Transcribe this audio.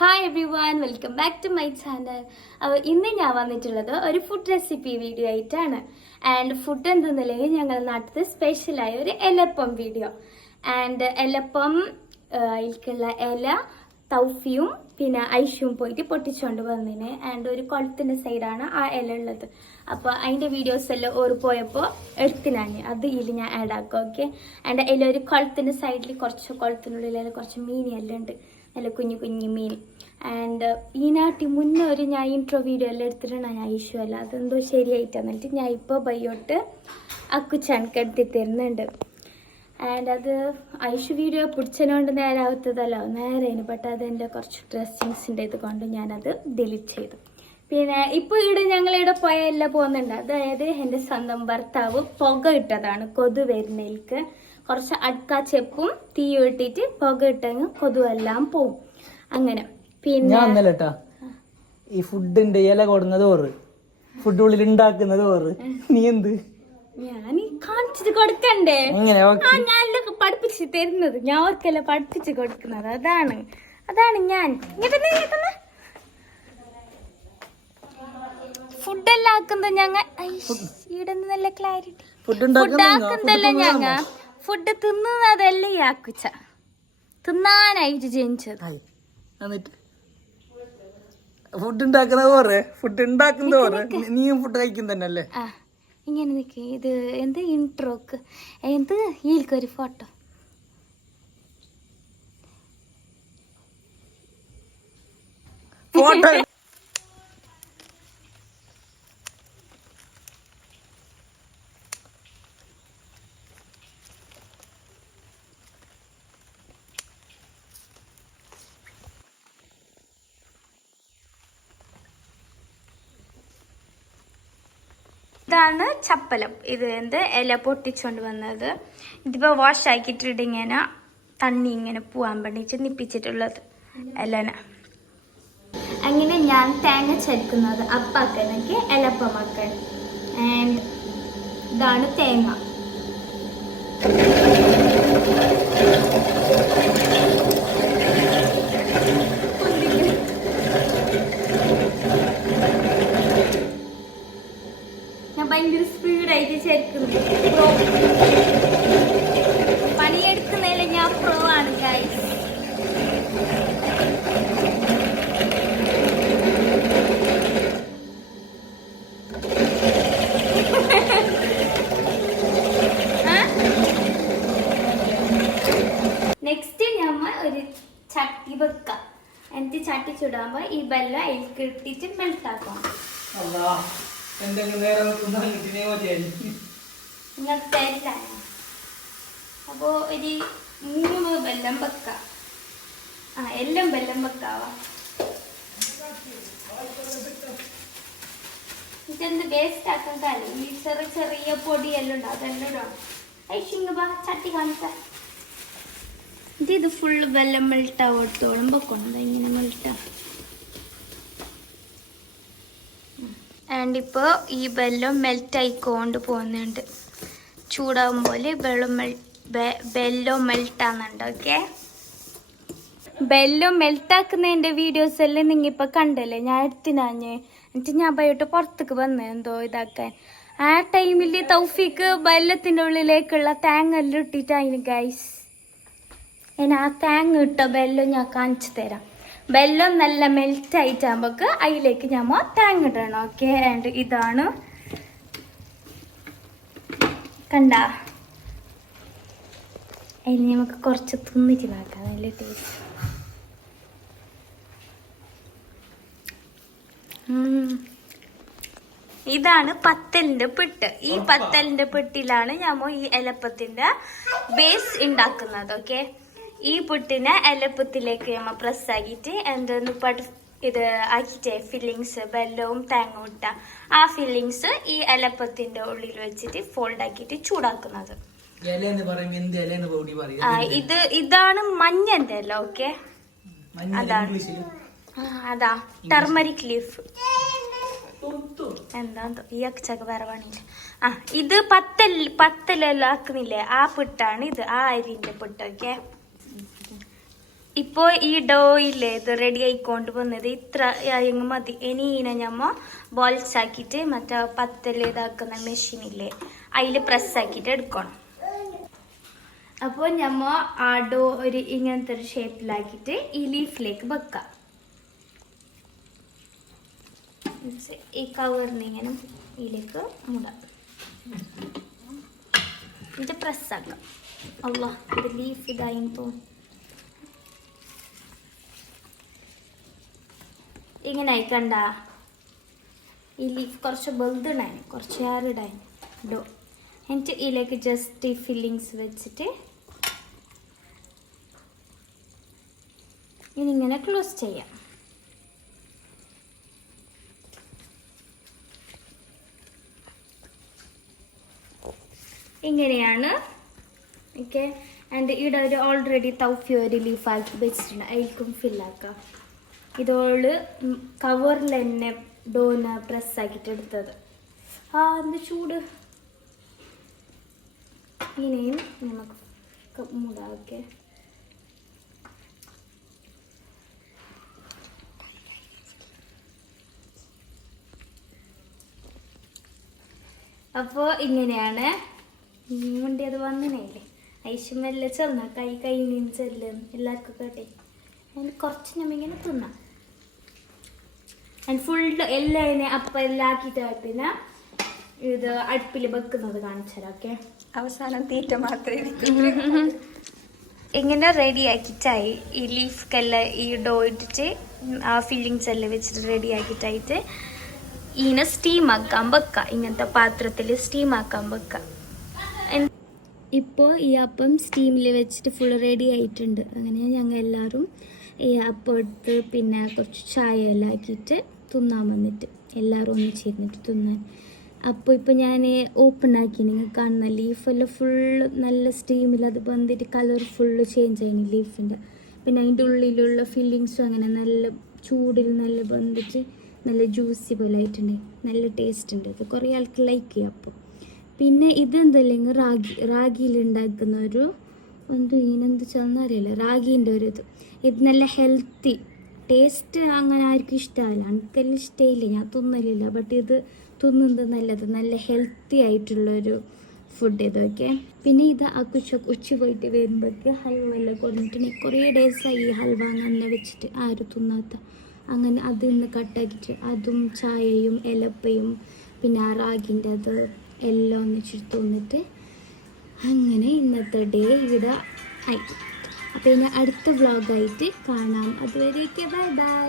Hi everyone, welcome back to my channel. അപ്പോൾ ഇന്ന് ഞാൻ വന്നിട്ടുള്ളത് ഒരു ഫുഡ് റെസിപ്പി വീഡിയോ ആയിട്ടാണ്. ആൻഡ് ഫുഡ് എന്തെന്നില്ലെങ്കിൽ ഞങ്ങളുടെ നാട്ടിൽ സ്പെഷ്യലായ ഒരു എലപ്പം വീഡിയോ. ആൻഡ് എലപ്പം ഇതിലേക്കുള്ള ഇല തൗഫിയും പിന്നെ ഐഷും പോയിട്ട് പൊട്ടിച്ചുകൊണ്ട് വന്നതിന്. ആൻഡ് ഒരു കുളത്തിൻ്റെ സൈഡാണ് ആ ഇല ഉള്ളത്. അപ്പോൾ അതിൻ്റെ വീഡിയോസ് എല്ലാം ഓർ പോയപ്പോൾ എടുത്തിനാണ് അത് ഇതിൽ ഞാൻ ആഡ് ആക്കാം. ഓക്കെ. ആൻഡ് അതിൽ ഒരു കുളത്തിൻ്റെ സൈഡിൽ കുളത്തിനുള്ളിൽ കുറച്ച് മീനെല്ലാം ഉണ്ട്, നല്ല കുഞ്ഞു കുഞ്ഞു മീൻ. ആൻഡ് ഈ നാട്ടിൽ മുന്നേ ഞാൻ ഇൻട്രോ വീഡിയോ എല്ലാം എടുത്തിട്ടുണ്ട്, ഞാൻ ഇഷ്യൂ അല്ല അതെന്തോ ശരിയായിട്ടാണ് എന്നിട്ട് ഞാൻ ഇപ്പോൾ ബയ്യോട്ട് അക്കുച്ചാനക്ക് എടുത്തി തരുന്നുണ്ട്. ആൻഡ് അത് ഐഷു വീഡിയോ പിടിച്ചതുകൊണ്ട് നേരെ ആവത്തതല്ലോ, നേരെയാണ്. ബട്ട് അതെൻ്റെ കുറച്ച് ഡ്രസ്സിങ്സിൻ്റെ ഇത് കൊണ്ട് ഞാനത് ഡിലീറ്റ് ചെയ്തു. പിന്നെ ഇപ്പോൾ ഞങ്ങളിവിടെ പോയെല്ലാം പോകുന്നുണ്ട്. അതായത് എൻ്റെ സ്വന്തം ഭർത്താവ് പുക ഇട്ടതാണ് കൊതു വരുന്നതിലേക്ക്. കുറച്ച് അടക്കാച്ചെപ്പും തീ ഇട്ടിട്ട് പുക ഇട്ടങ്ങ് കൊതുവെല്ലാം പോവും. അങ്ങനെ പിന്നെ ഈ ഫുഡിന്റെ ഇല കൊടുന്നത് ഓറ്, ഫുഡ് ഉള്ളിൽ ഉണ്ടാക്കുന്നത് ഓറ്, നീ എന്ത് ഞാൻ കാണിച്ചിട്ട് കൊടുക്കണ്ടേ? ഞാനൊക്കെ പഠിപ്പിച്ച് തരുന്നത്, ഞാൻ അവർക്കെല്ലാം പഠിപ്പിച്ച് കൊടുക്കുന്നത്. അതാണ് ഞാൻ ഫുഡെല്ലാം ആക്കുന്നത്. ഞങ്ങൾ ഇവിടെ നല്ല ക്ലാരിറ്റി ഫുഡ് ആക്കുന്നതല്ല, ഞങ്ങൾ ഫുഡ് തിന്നുന്നതല്ലേ ആക്കുച്ച, തിന്നാനായിട്ട് ജനിച്ചത്. ഫുഡ് ഉണ്ടാക്കുന്നത് ഫുഡ് ഉണ്ടാക്കുന്നത് നീയും ഫുഡ് കഴിക്കുന്ന തന്നെയല്ലേ? ഇങ്ങനെ നിൽക്കുക. ഇത് എന്ത് ഇൻട്രോക്ക് എന്ത് ഈൽക്കൊരു ഫോട്ടോ. ഫോട്ടോ ഇതാണ് ചപ്പലം. ഇത് ഇല പൊട്ടിച്ചോണ്ട് വന്നത്. ഇതിപ്പോൾ വാഷ് ആക്കിയിട്ടിട്ട് ഇങ്ങനെ തണ്ണി ഇങ്ങനെ പോവാൻ വേണ്ടിയിട്ട് നിപ്പിച്ചിട്ടുള്ളത് ഇലന. അങ്ങനെ ഞാൻ തേങ്ങ ചേർക്കുന്നത് അപ്പാക്കനൊക്കെ എലപ്പമാക്കാൻ. ആൻഡ് ഇതാണ് തേങ്ങ. ഭയങ്കര സ്പീഡായിട്ട് ചേർക്കുന്നത്. പണിയെടുക്കുന്നതിൽ ഞാൻ പ്രോ ആണ് ഗൈസ്. നെക്സ്റ്റ് നമ്മൾ ഒരു ചട്ടി വെക്കാം. എന്നിട്ട് ചട്ടി ചുടാകുമ്പോൾ ഈ വെള്ളം അതിലേക്ക് ഇട്ടിട്ട് മെൽട്ടാക്കാം. അപ്പോ ഒരു 3 വെള്ളം വെക്കാം. എല്ലാം വെള്ളം വെക്കാവാ. ഇതെന്ത് വേസ്റ്റ് ആക്കാൻ കാര്യം. ഈ ചെറിയ പൊടിയെല്ലാം ഉണ്ടാവും, അതെല്ലാം ഇടണം. ഐഷിങ്ങ ചട്ടി കാണിച്ച ഇത് ഫുള്ള് വെള്ളം മെൽട്ടാവത്തോളം വെക്കണം. ഇങ്ങനെ മെൽട്ടാ. ആൻഡ് ഇപ്പോൾ ഈ വെള്ളം മെൽറ്റായിക്കൊണ്ട് പോകുന്നുണ്ട്. ചൂടാകുമ്പോൾ വെള്ളം മെൽട്ടാകുന്നുണ്ട്. ഓക്കെ. വെള്ളം മെൽട്ടാക്കുന്നതിൻ്റെ വീഡിയോസ് എല്ലാം നിങ്ങൾ ഇപ്പോൾ കണ്ടല്ലേ, ഞാൻ എടുത്തിനാഞ്ഞ്. എന്നിട്ട് ഞാൻ പോയിട്ട് പുറത്തേക്ക് വന്ന് എന്തോ ഇതാക്കാൻ. ആ ടൈമിൽ തൗഫീക്ക് വെള്ളത്തിൻ്റെ ഉള്ളിലേക്കുള്ള തേങ്ങ എല്ലാം ഇട്ടിട്ടായിരുന്നു ഗൈസ്. ഞാൻ ആ തേങ്ങ ഇട്ട വെള്ളം ഞാൻ കാണിച്ചു തരാം. വെള്ളം നല്ല മെൽറ്റ് ആയിട്ടാകുമ്പോൾക്ക് അതിലേക്ക് നമ്മൾ തേങ്ങ ഇടണം. ഓക്കെ. ആൻഡ് ഇതാണ് കണ്ട. അതിന് നമുക്ക് കുറച്ച് തിന്നിട്ട് നോക്കാം, നല്ല ടേസ്റ്റ്. ഇതാണ് പത്തലിൻ്റെ പിട്ട്. ഈ പത്തലിൻ്റെ പിട്ടിലാണ് നമ്മൾ ഈ എലപ്പത്തിൻ്റെ ബേസ് ഉണ്ടാക്കുന്നത്. ഓക്കെ. ഈ പുട്ടിനെ എലപ്പത്തിലേക്ക് നമ്മൾ പ്രസ് ആക്കിയിട്ട് എന്തെന്ന് ഇത് ആക്കിയിട്ട് ഫില്ലിങ്സ് വെല്ലവും തേങ്ങ ഇട്ട ആ ഫില്ലിങ്സ് ഈ എലപ്പത്തിന്റെ ഉള്ളിൽ വെച്ചിട്ട് ഫോൾഡ് ആക്കിയിട്ട് ചൂടാക്കുന്നത്. ഇതാണ് മഞ്ഞന്റെ ഇല. ഓക്കെ. അതാ ടർമറിക് ലീഫ്. എന്താ ഈ അച്ചക്ക് വേറെ പണിയില്ല. ഇത് പത്തലെല്ലാം ആക്കുന്നില്ലേ, ആ പിട്ടാണ് ഇത്, ആ അരിന്റെ പിട്ട്. ഓക്കെ. ഇപ്പോൾ ഈ ഡോ ഇല്ലേ ഇത് റെഡി ആയിക്കൊണ്ട് വന്നത് ഇത്ര ആയെങ്കിൽ മതി. ഇനി ഇതിനെ ഞമ്മ ബോൾസ് ആക്കിയിട്ട് മറ്റേ പത്തല് ഇതാക്കുന്ന മെഷീനില്ലേ അതിൽ പ്രസ് ആക്കിയിട്ട് എടുക്കണം. അപ്പോൾ ഞമ്മ ആ ഡോ ഒരു ഇങ്ങനത്തെ ഒരു ഷേപ്പിലാക്കിയിട്ട് ഈ ലീഫിലേക്ക് വെക്കാം. ഈ കവറിന് ഇങ്ങനെ ഇതിലേക്ക് മുടാം. ഇത് പ്രസ്സാക്കാം. അല്ലാ ഇത് ലീഫ് ഇതായി തോന്നും. ഇങ്ങനെ ആയിക്കണ്ട. ഈ ലീഫ് കുറച്ച് വലുതിടാൻ കുറച്ച് ഏറിടാൻ ഡോ. എന്നിട്ട് ഇതിലേക്ക് ജസ്റ്റ് ഈ ഫില്ലിങ്സ് വെച്ചിട്ട് ഇതിങ്ങനെ ക്ലോസ് ചെയ്യാം. ഇങ്ങനെയാണ്. ഓക്കെ. ആൻഡ് ഇവിടെ ഒരു ഓൾറെഡി തൗഫി ഒരു ലീഫാക്കി വെച്ചിട്ടുണ്ട്. അതിലേക്കും ഫില്ലാക്കാം. ഇതോള് കവറിൽ തന്നെ ഡോന പ്രസ്സാക്കിയിട്ട് എടുത്തത്. എന്ത് ചൂട്. ഇനിയും നമുക്ക് മൂടാം. ഓക്കെ. അപ്പോൾ ഇങ്ങനെയാണ് വണ്ടി. അത് വന്നനേല്ലേ ഐശ്വമെല്ലാം ചെന്ന കൈ നിന്ന് ചെല്ലും എല്ലാവർക്കും കേട്ടെ. അതിന് കുറച്ച് നമ്മിങ്ങനെ തിന്നാം. ആൻഡ് ഫുൾ എല്ലാം ഇതിനെ അപ്പം എല്ലാം ആക്കിയിട്ട് പിന്നെ ഇത് അടുപ്പിൽ വെക്കുന്നത് കാണിച്ചാൽ. ഓക്കെ. അവസാനം തീറ്റ മാത്രമേ ഇങ്ങനെ റെഡി ആക്കിയിട്ടായി. ഈ ലീഫ്ക്കെല്ലാം ഈ ഡോ ഇട്ടിട്ട് ആ ഫില്ലിങ്സ് എല്ലാം വെച്ചിട്ട് റെഡി ആക്കിയിട്ടായിട്ട് ഇതിനെ സ്റ്റീം ആക്കാൻ വെക്കാം. ഇങ്ങനത്തെ പാത്രത്തിൽ സ്റ്റീം ആക്കാൻ വെക്കാം. ഇപ്പോൾ ഈ അപ്പം സ്റ്റീമിൽ വെച്ചിട്ട് ഫുൾ റെഡി ആയിട്ടുണ്ട്. അങ്ങനെ ഞങ്ങൾ എല്ലാവരും ഈ അപ്പം എടുത്ത് പിന്നെ കുറച്ച് ചായ എല്ലാം ആക്കിയിട്ട് തിന്നാൻ വന്നിട്ട് എല്ലാവരും ഒന്നിച്ചിരുന്നിട്ട് തിന്നാൻ. അപ്പോൾ ഇപ്പോൾ ഞാൻ ഓപ്പൺ ആക്കി നിങ്ങൾ കാണുന്ന ലീഫെല്ലാം ഫുള്ള് നല്ല സ്റ്റീമിൽ അത് വന്നിട്ട് കളർ ഫുള്ള് ചേഞ്ച് ആയിന് ലീഫിൻ്റെ. പിന്നെ അതിൻ്റെ ഉള്ളിലുള്ള ഫില്ലിങ്സും അങ്ങനെ നല്ല ചൂടിൽ നല്ല വന്നിട്ട് നല്ല ജ്യൂസി പോലെ ആയിട്ടുണ്ട്. നല്ല ടേസ്റ്റ് ഉണ്ട്. ഇത് കുറേ ആൾക്ക് ലൈക്ക് ചെയ്യാം. അപ്പോൾ പിന്നെ ഇതെന്തല്ലെങ്കിൽ റാഗിയിൽ ഉണ്ടാക്കുന്ന ഒരു ഇതിനെന്ത് ചെന്നറിയില്ല. റാഗീൻ്റെ ഒരു ഇത് നല്ല ഹെൽത്തി ടേസ്റ്റ്. അങ്ങനെ ആർക്കും ഇഷ്ടമല്ല. എനിക്കെല്ലാം ഇഷ്ടമില്ല, ഞാൻ തിന്നലില്ല. ബട്ട് ഇത് തിന്നുന്നത് നല്ലത്. നല്ല ഹെൽത്തി ആയിട്ടുള്ളൊരു ഫുഡ് ഇതൊക്കെ. പിന്നെ ഇത് ആ ഉച്ച പോയിട്ട് വരുമ്പോഴേക്ക് ഹൽവ എല്ലാം കൊണ്ടിട്ടുണ്ടെങ്കിൽ കുറേ ഡേയ്സായി ഈ ഹൽവ അങ്ങനെ വെച്ചിട്ട് ആരും തിന്നാത്ത. അങ്ങനെ അതിന്ന് കട്ടാക്കിയിട്ട് അതും ചായയും ഇലപ്പയും പിന്നെ ആ റാഗിൻ്റെ അത് എല്ലാം ഒന്നിച്ചിട്ട് തിന്നിട്ട് അങ്ങനെ ഇന്നത്തെ ഡേ ഇവിടെ ആയി. അപ്പോൾ ഇനി അടുത്ത വ്ളോഗായിട്ട് കാണാം. അതുവരെയൊക്കെ ബൈ ബൈ.